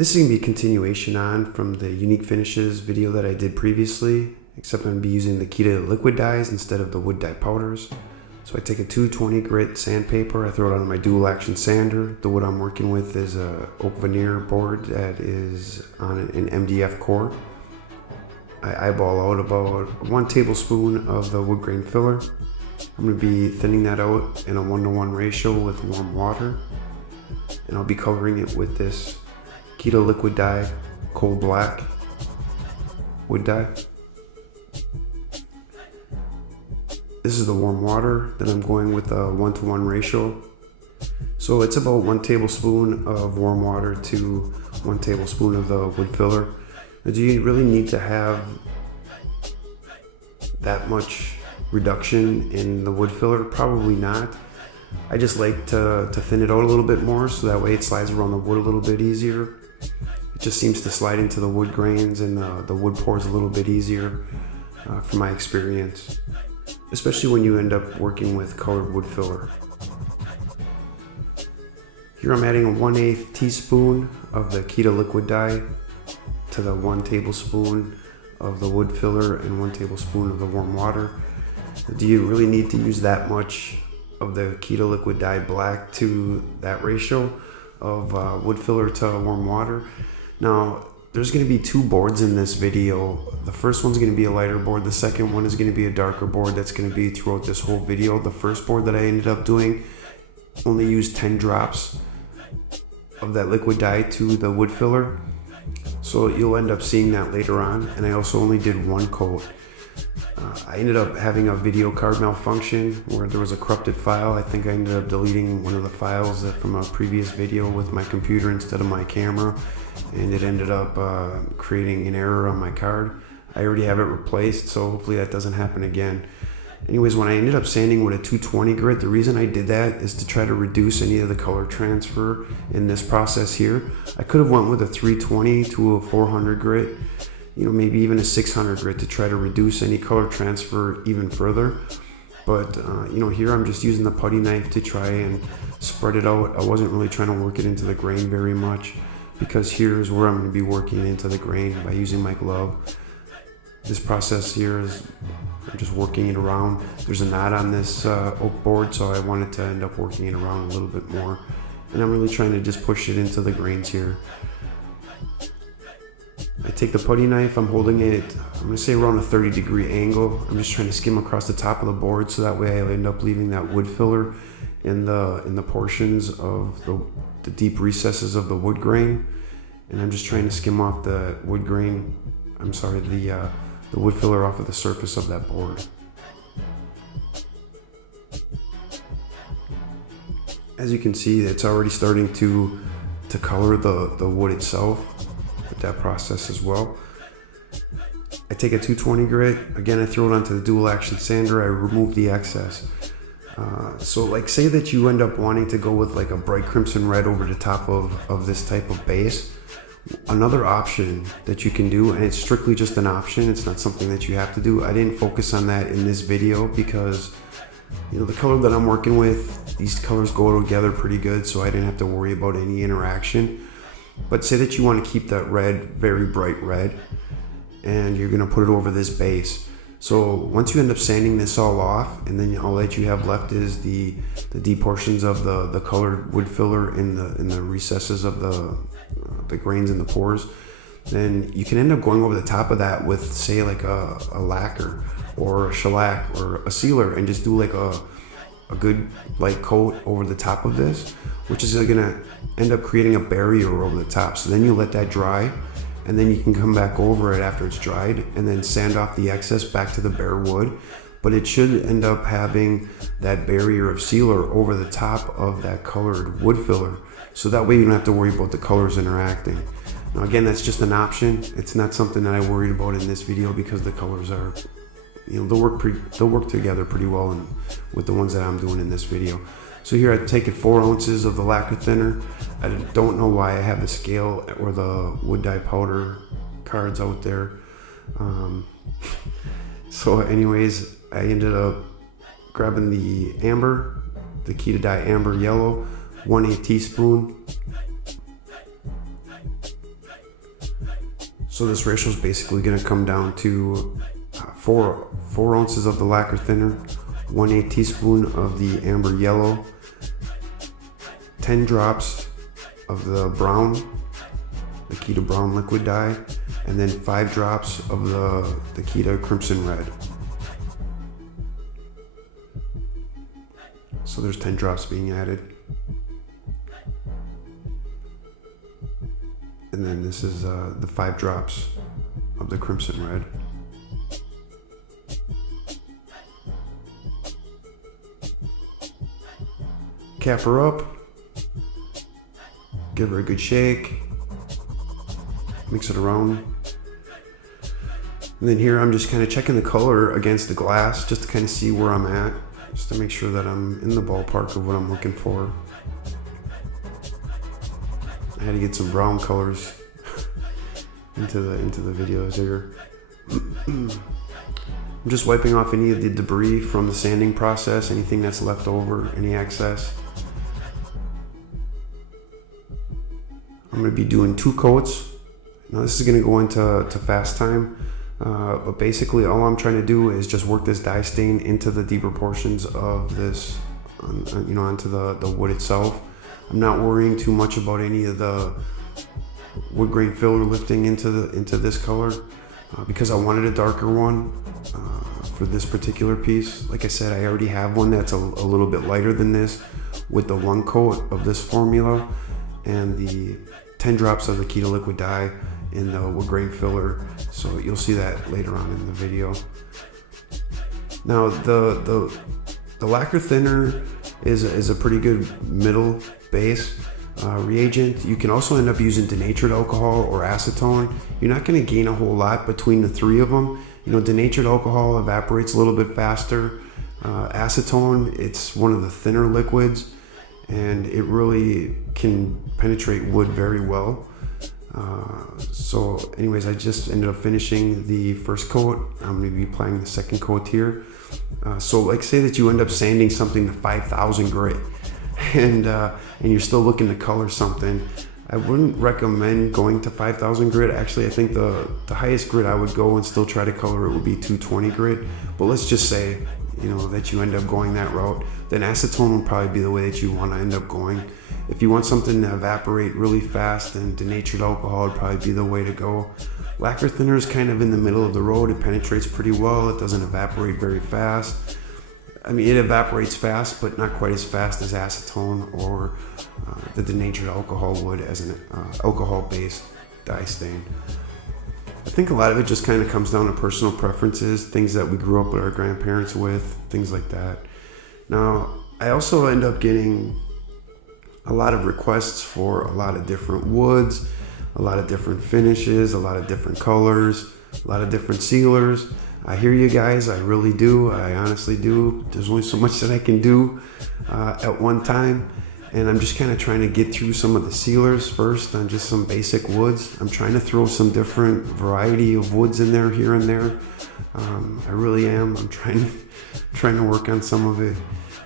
This is going to be a continuation on from the Unique Finishes video that I did previously, except I'm going to be using the Keda liquid dyes instead of the wood dye powders. So I take a 220 grit sandpaper, I throw it on my dual action sander. The wood I'm working with is a oak veneer board that is on an MDF core. I eyeball out about 1 tablespoon of the wood grain filler. I'm going to be thinning that out in a 1:1 ratio with warm water. And I'll be coloring it with this Keda liquid dye, Keda Black wood dye. This is the warm water that I'm going with a 1:1 ratio. So it's about 1 tablespoon of warm water to 1 tablespoon of the wood filler. Now, do you really need to have that much reduction in the wood filler? Probably not. I just like to thin it out a little bit more so that way it slides around the wood a little bit easier. It just seems to slide into the wood grains and the wood pores a little bit easier from my experience, especially when you end up working with colored wood filler. Here I'm adding a 1/8 teaspoon of the Keda liquid dye to the 1 tablespoon of the wood filler and 1 tablespoon of the warm water. Do you really need to use that much of the Keda liquid dye black to that ratio of wood filler to warm water? Now, there's going to be 2 boards in this video. The first one's going to be a lighter board. The second one is going to be a darker board that's going to be throughout this whole video. The first board that I ended up doing only used 10 drops of that liquid dye to the wood filler. So you'll end up seeing that later on. And I also only did 1 coat. I ended up having a video card malfunction where there was a corrupted file. I think I ended up deleting one of the files from a previous video with my computer instead of my camera, and it ended up creating an error on my card. I already have it replaced, so hopefully that doesn't happen again. Anyways, when I ended up sanding with a 220 grit, the reason I did that is to try to reduce any of the color transfer in this process here. I could have went with a 320 to a 400 grit, maybe even a 600 grit to try to reduce any color transfer even further. But, here I'm just using the putty knife to try and spread it out. I wasn't really trying to work it into the grain very much, because here's where I'm going to be working into the grain by using my glove. This process here is I'm just working it around. There's a knot on this oak board, so I wanted to end up working it around a little bit more. And I'm really trying to just push it into the grains here. I take the putty knife, I'm holding it, I'm going to say around a 30-degree angle. I'm just trying to skim across the top of the board so that way I end up leaving that wood filler in the portions of the deep recesses of the wood grain. And I'm just trying to skim off the wood grain, the wood filler off of the surface of that board. As you can see, it's already starting to color the wood itself. That process as well. I take a 220 grit, again I throw it onto the dual action sander, I remove the excess. So like say that you end up wanting to go with like a bright crimson red over the top of this type of base. Another option that you can do, and it's strictly just an option, it's not something that you have to do. I didn't focus on that in this video because the color that I'm working with, these colors go together pretty good, so I didn't have to worry about any interaction. But say that you want to keep that red very bright red, and you're going to put it over this base. So once you end up sanding this all off, and then all that you have left is the deep portions of the colored wood filler in the recesses of the grains and the pores, then you can end up going over the top of that with say like a lacquer or a shellac or a sealer, and just do like a good light coat over the top of this, which is going to end up creating a barrier over the top. So then you let that dry, and then you can come back over it after it's dried and then sand off the excess back to the bare wood. But it should end up having that barrier of sealer over the top of that colored wood filler, so that way you don't have to worry about the colors interacting. Now again, that's just an option. It's not something that I worried about in this video because the colors are, they'll work together pretty well with the ones that I'm doing in this video. So here I've taken 4 ounces of the lacquer thinner. I don't know why I have the scale or the wood dye powder cards out there. So anyways, I ended up grabbing the amber, the Keda Dye amber yellow, 1/8 teaspoon. So this ratio is basically going to come down to 4 ounces of the lacquer thinner, 1/8 teaspoon of the amber yellow, 10 drops of the brown, the Keda brown liquid dye, and then 5 drops of the Keda crimson red. So there's 10 drops being added. And then this is the 5 drops of the crimson red. Cap her up, give her a good shake, mix it around. And then here I'm just kind of checking the color against the glass just to kind of see where I'm at, just to make sure that I'm in the ballpark of what I'm looking for. I had to get some brown colors into the videos here. I'm just wiping off any of the debris from the sanding process, anything that's left over, any excess. I'm going to be doing 2 coats. Now this is going to go into fast time, but basically all I'm trying to do is just work this dye stain into the deeper portions of this, onto the wood itself. I'm not worrying too much about any of the wood grain filler lifting into this color because I wanted a darker one for this particular piece. Like I said, I already have one that's a little bit lighter than this with the 1 coat of this formula and the 10 drops of the Keda liquid dye in the wood grain filler. So you'll see that later on in the video. Now the lacquer thinner is a pretty good middle base reagent. You can also end up using denatured alcohol or acetone. You're not going to gain a whole lot between the 3 of them. Denatured alcohol evaporates a little bit faster. Acetone, it's one of the thinner liquids, and it really can penetrate wood very well. So anyways, I just ended up finishing the first coat. I'm going to be applying the second coat here. So like say that you end up sanding something to 5,000 grit and you're still looking to color something. I wouldn't recommend going to 5,000 grit. Actually, I think the highest grit I would go and still try to color it would be 220 grit. But let's just say, that you end up going that route, then acetone will probably be the way that you want to end up going. If you want something to evaporate really fast, then denatured alcohol would probably be the way to go. Lacquer thinner is kind of in the middle of the road. It penetrates pretty well. It doesn't evaporate very fast. I mean, it evaporates fast, but not quite as fast as acetone or the denatured alcohol would as an alcohol-based dye stain. I think a lot of it just kind of comes down to personal preferences, things that we grew up with our grandparents with, things like that. Now, I also end up getting a lot of requests for a lot of different woods, a lot of different finishes, a lot of different colors, a lot of different sealers. I hear you guys, I really do, I honestly do. There's only so much that I can do at one time, and I'm just kind of trying to get through some of the sealers first on just some basic woods. I'm trying to throw some different variety of woods in there here and there. I really am. I'm trying to work on some of it,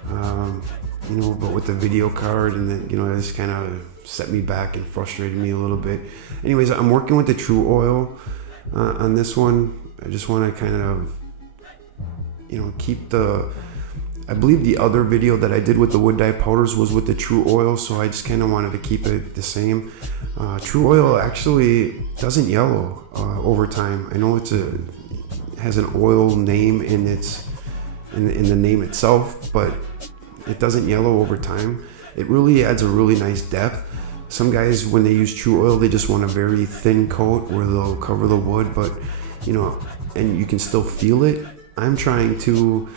but with the video card, and then it just kind of set me back and frustrated me a little bit. Anyways, I'm working with the True Oil on this one. I just want to kind of, keep I believe the other video that I did with the wood dye powders was with the True Oil, so I just kind of wanted to keep it the same. True Oil actually doesn't yellow over time. I know it has an oil name in the name itself, but it doesn't yellow over time. It really adds a really nice depth. Some guys, when they use True Oil, they just want a very thin coat where they'll cover the wood, but and you can still feel it. I'm trying to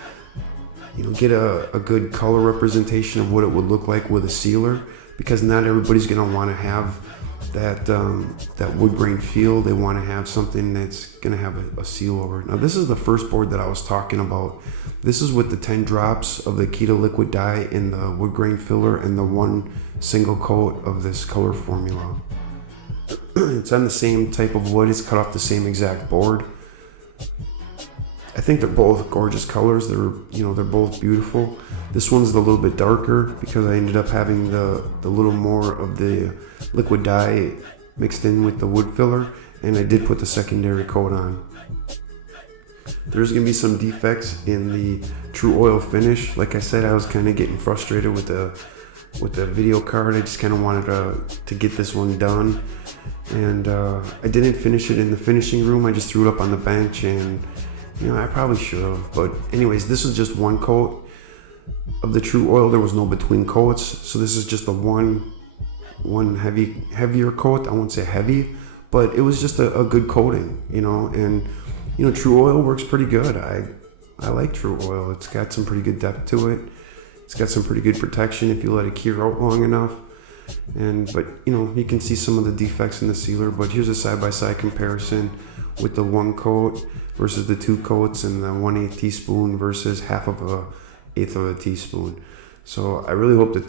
get a good color representation of what it would look like with a sealer, because not everybody's going to want to have that wood grain feel. They want to have something that's going to have a seal over it. Now this is the first board that I was talking about. This is with the 10 drops of the Keda liquid dye in the wood grain filler and the 1 single coat of this color formula. It's on the same type of wood. It's cut off the same exact board. I think they're both gorgeous colors. They're both beautiful. This one's a little bit darker because I ended up having the little more of the liquid dye mixed in with the wood filler, and I did put the secondary coat on. There's gonna be some defects in the true oil finish. Like I said, I was kind of getting frustrated with the video card. I just kind of wanted to get this one done, and I didn't finish it in the finishing room. I just threw it up on the bench, and I probably should have. But anyways, this was just one coat of the true oil. There was no between coats, so this is just the one heavier coat. I won't say heavy, but it was just a good coating, and true oil works pretty good. I like true oil. It's got some pretty good depth to it. It's got some pretty good protection if you let it cure out long enough. But you can see some of the defects in the sealer. But here's a side-by-side comparison with the one coat versus the two coats, and the 1/8 teaspoon versus 1/2 of a teaspoon. So I really hope that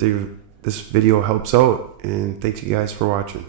this video helps out, and thanks you guys for watching.